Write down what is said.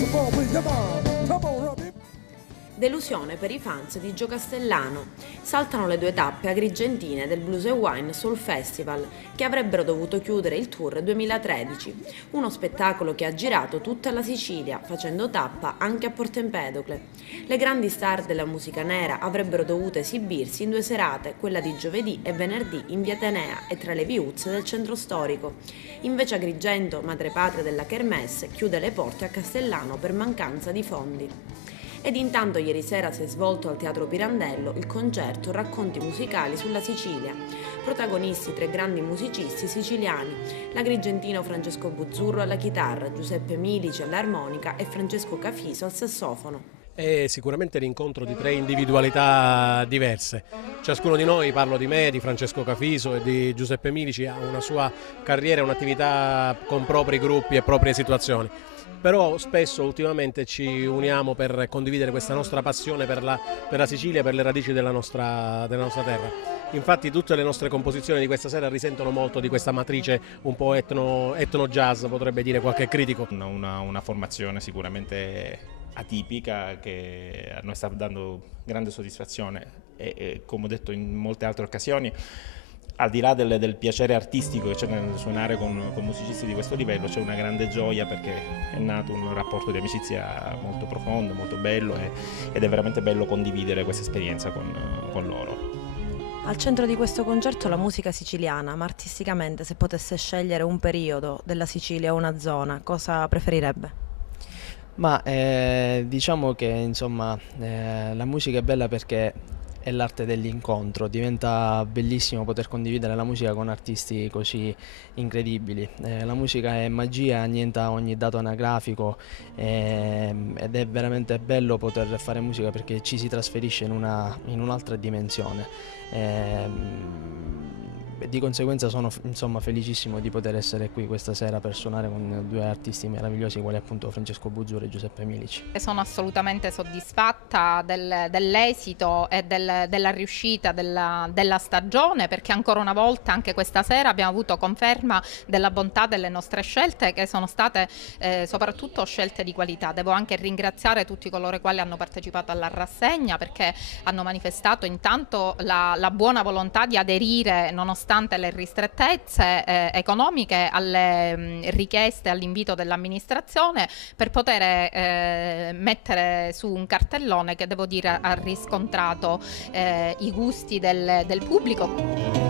some more, please. Come on, Robbie. Delusione per i fans di Gio Castellano. Saltano le 2 tappe agrigentine del Blues & Wine Soul Festival, che avrebbero dovuto chiudere il tour 2013. Uno spettacolo che ha girato tutta la Sicilia, facendo tappa anche a Porto Empedocle. Le grandi star della musica nera avrebbero dovuto esibirsi in 2 serate, quella di giovedì e venerdì in via Atenea e tra le viuzze del centro storico. Invece Agrigento, madrepatria della Kermesse, chiude le porte a Castellano per mancanza di fondi. Ed intanto ieri sera si è svolto al Teatro Pirandello il concerto Racconti musicali sulla Sicilia. Protagonisti 3 grandi musicisti siciliani, l'agrigentino Francesco Buzzurro alla chitarra, Giuseppe Milici all'armonica e Francesco Cafiso al sassofono. È sicuramente l'incontro di 3 individualità diverse. Ciascuno di noi, parlo di me, di Francesco Cafiso e di Giuseppe Milici, ha una sua carriera, un'attività con propri gruppi e proprie situazioni. Però spesso ultimamente ci uniamo per condividere questa nostra passione per la Sicilia, per le radici della nostra terra. Infatti tutte le nostre composizioni di questa sera risentono molto di questa matrice un po' etno jazz, potrebbe dire qualche critico. Una formazione sicuramente atipica che a noi sta dando grande soddisfazione e come ho detto in molte altre occasioni, al di là del piacere artistico che c'è nel suonare con musicisti di questo livello, c'è una grande gioia perché è nato un rapporto di amicizia molto profondo, molto bello ed è veramente bello condividere questa esperienza con loro. Al centro di questo concerto la musica siciliana, ma artisticamente se potesse scegliere un periodo della Sicilia o una zona, cosa preferirebbe? Ma diciamo che insomma la musica è bella perché è l'arte dell'incontro, diventa bellissimo poter condividere la musica con artisti così incredibili. La musica è magia, annienta ogni dato anagrafico ed è veramente bello poter fare musica perché ci si trasferisce in un'altra dimensione. Di conseguenza sono insomma felicissimo di poter essere qui questa sera per suonare con 2 artisti meravigliosi quali appunto Francesco Buzzurro e Giuseppe Milici. Sono assolutamente soddisfatta dell'esito e della riuscita della stagione, perché ancora una volta anche questa sera abbiamo avuto conferma della bontà delle nostre scelte, che sono state soprattutto scelte di qualità. Devo anche ringraziare tutti coloro i quali hanno partecipato alla rassegna, perché hanno manifestato intanto la buona volontà di aderire nonostante le ristrettezze economiche alle richieste, all'invito dell'amministrazione, per poter mettere su un cartellone che devo dire ha riscontrato i gusti del pubblico.